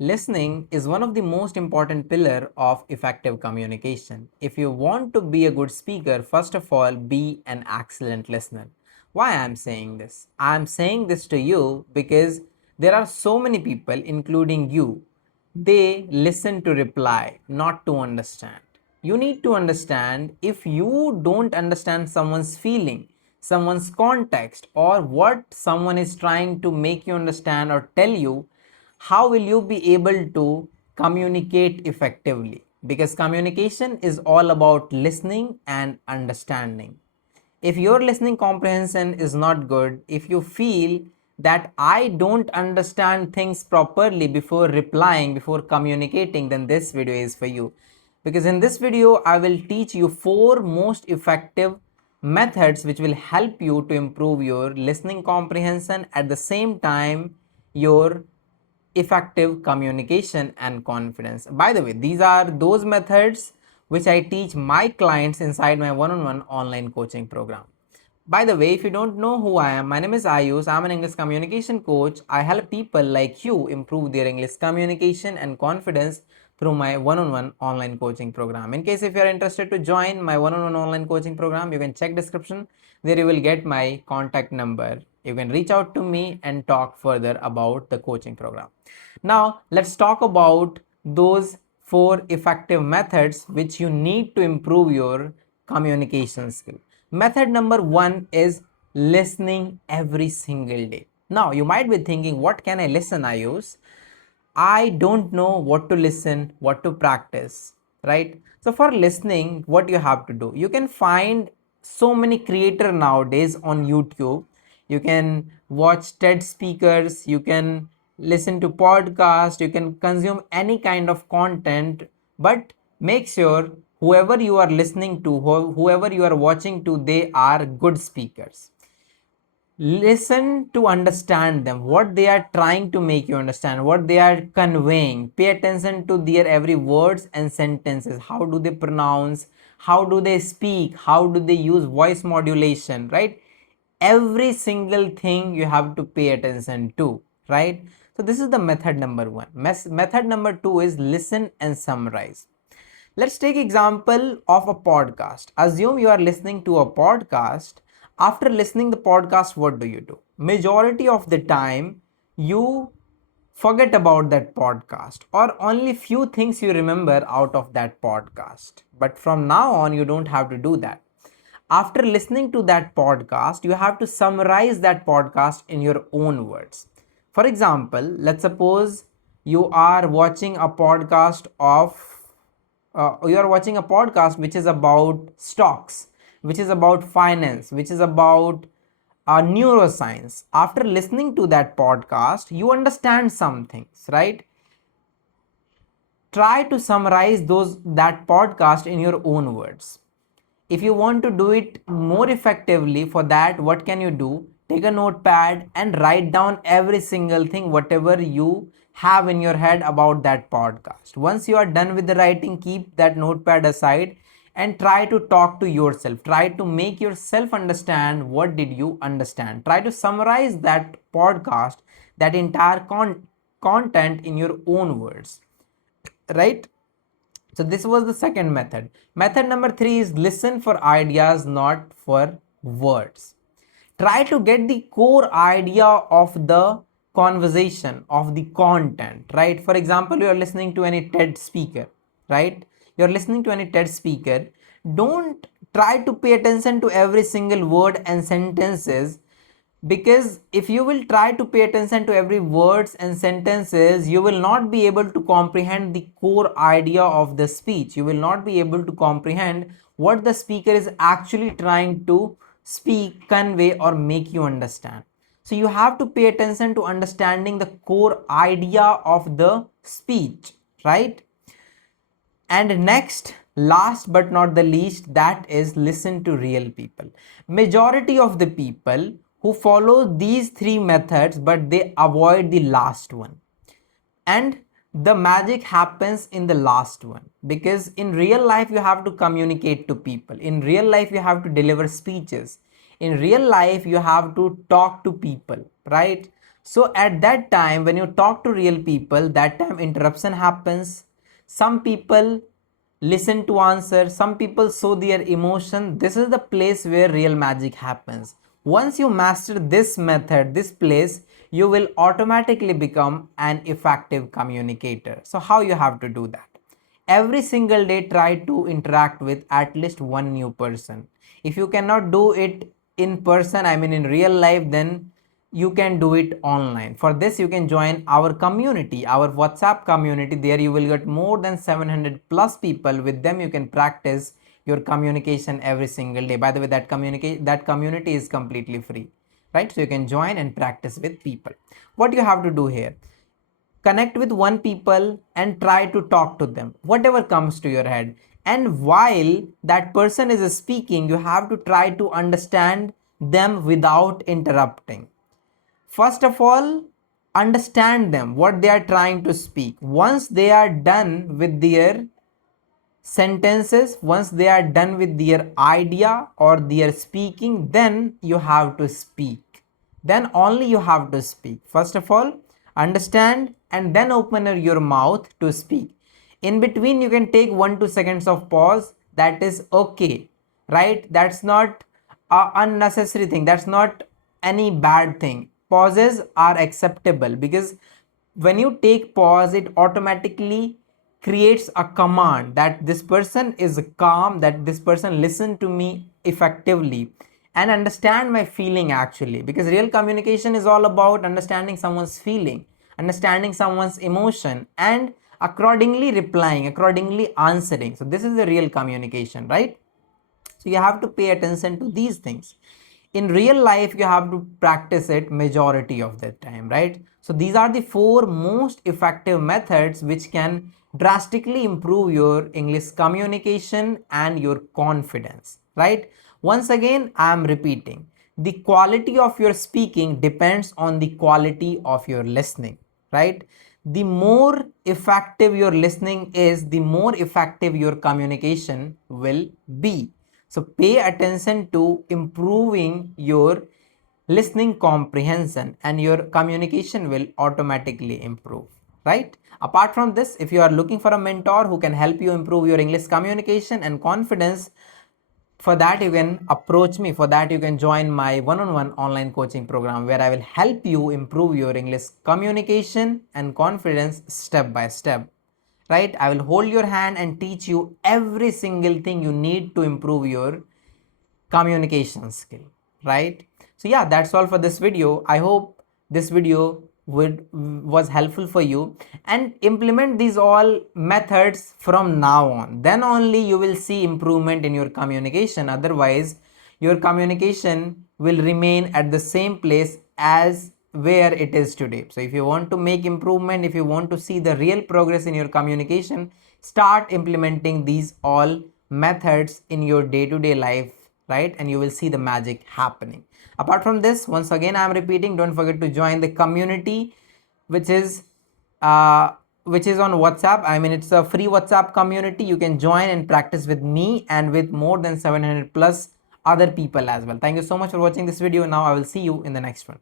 Listening is one of the most important pillar of effective communication. If you want to be a good speaker, first of all, be an excellent listener. Why I am saying this? I am saying this to you because there are so many people, including you, they listen to reply, not to understand. You need to understand. If you don't understand someone's feeling, someone's context, or what someone is trying to make you understand or tell you, how will you be able to communicate effectively? Because communication is all about listening and understanding. If your listening comprehension is not good, if you feel that I don't understand things properly before replying, before communicating, then this video is for you. Because in this video, I will teach you 4 most effective methods which will help you to improve your listening comprehension, at the same time your effective communication and confidence. By the way, these are those methods which I teach my clients inside my one-on-one online coaching program. By the way, if you don't know who I am, my name is Ayush. I'm an English communication coach. I help people like you improve their English communication and confidence through my one-on-one online coaching program. In case if you are interested to join my one-on-one online coaching program, you can check description. There you will get my contact number. You can reach out to me and talk further about the coaching program. Now, let's talk about those 4 effective methods which you need to improve your communication skill. Method number 1 is listening every single day. Now, you might be thinking, what can I listen, I use? I don't know what to listen, what to practice, right? So for listening, what you have to do, you can find so many creators nowadays on YouTube. You can watch TED speakers, you can listen to podcast, you can consume any kind of content, but make sure whoever you are listening to, whoever you are watching to, they are good speakers. Listen to understand them, what they are trying to make you understand, what they are conveying. Pay attention to their every words and sentences. How do they pronounce, how do they speak, how do they use voice modulation, right? Every single thing you have to pay attention to, right? So this is the method number 1. Method number 2 is listen and summarize. Let's take example of a podcast. Assume you are listening to a podcast. After listening the podcast, what do? Majority of the time, you forget about that podcast, or only few things you remember out of that podcast. But from now on, you don't have to do that. After listening to that podcast, you have to summarize that podcast in your own words. For example, let's suppose you are watching a podcast of you are watching a podcast which is about stocks, which is about finance, which is about neuroscience. After listening to that podcast, you understand some things, right? Try to summarize that podcast in your own words. If you want to do it more effectively, for that, what can you do? Take a notepad and write down every single thing, whatever you have in your head about that podcast. Once you are done with the writing, keep that notepad aside and try to talk to yourself. Try to make yourself understand what did you understand. Try to summarize that podcast, that entire content in your own words, right? So this was the second method. Method number 3 is listen for ideas, not for words. Try to get the core idea of the conversation, of the content, right? For example, you are listening to any TED speaker, right? You are listening to any TED speaker. Don't try to pay attention to every single word and sentences, because if you will try to pay attention to every words and sentences, you will not be able to comprehend the core idea of the speech. You will not be able to comprehend what the speaker is actually trying to speak, convey, or make you understand. So you have to pay attention to understanding the core idea of the speech, right? And next, last but not the least, that is listen to real people. Majority of the people who follow these 3 methods, but they avoid the last one. And the magic happens in the last one, because in real life you have to communicate to people. In real life you have to deliver speeches. In real life you have to talk to people, right? So at that time, when you talk to real people, that time interruption happens. Some people listen to answer, some people show their emotion. This is the place where real magic happens. Once you master this method, this place, you will automatically become an effective communicator. So how you have to do that? Every single day try to interact with at least one new person. If you cannot do it in person, I mean in real life, then you can do it online. For this, you can join our community, our WhatsApp community. There you will get more than 700 plus people. With them you can practice your communication every single day. By the way, that community is completely free, right? So you can join and practice with people. What you have to do here: connect with one people and try to talk to them, whatever comes to your head. And while that person is speaking, you have to try to understand them without interrupting. First of all, understand them, what they are trying to speak. Once they are done with their sentences, once they are done with their idea or their speaking, then you have to speak. Then only you have to speak. First of all, understand and then open your mouth to speak. In between, you can take 1 2 seconds of pause. That is okay, right? That's not a unnecessary thing. That's not any bad thing. Pauses are acceptable because when you take pause, it automatically creates a command that this person is calm, that this person listen to me effectively and understand my feeling actually. Because real communication is all about understanding someone's feeling, understanding someone's emotion, and accordingly replying, accordingly answering. So this is the real communication, right? So you have to pay attention to these things. In real life, you have to practice it majority of the time, right? So these are the 4 most effective methods which can drastically improve your English communication and your confidence, right? Once again, I am repeating, the quality of your speaking depends on the quality of your listening, right? The more effective your listening is, the more effective your communication will be. So pay attention to improving your listening comprehension and your communication will automatically improve, right? Apart from this, if you are looking for a mentor who can help you improve your English communication and confidence, for that you can approach me. For that you can join my one-on-one online coaching program where I will help you improve your English communication and confidence step by step, right? I will hold your hand and teach you every single thing you need to improve your communication skill, right? So yeah, that's all for this video. I hope this video was helpful for you, and implement these all methods from now on. Then only you will see improvement in your communication. Otherwise, your communication will remain at the same place as where it is today. So if you want to make improvement, if you want to see the real progress in your communication, start implementing these all methods in your day-to-day life, right? And you will see the magic happening. Apart from this, once again I am repeating, don't forget to join the community which is uh, which is on WhatsApp. I mean, it's a free WhatsApp community. You can join and practice with me and with more than 700 plus other people as well. Thank you so much for watching this video. Now I will see you in the next one.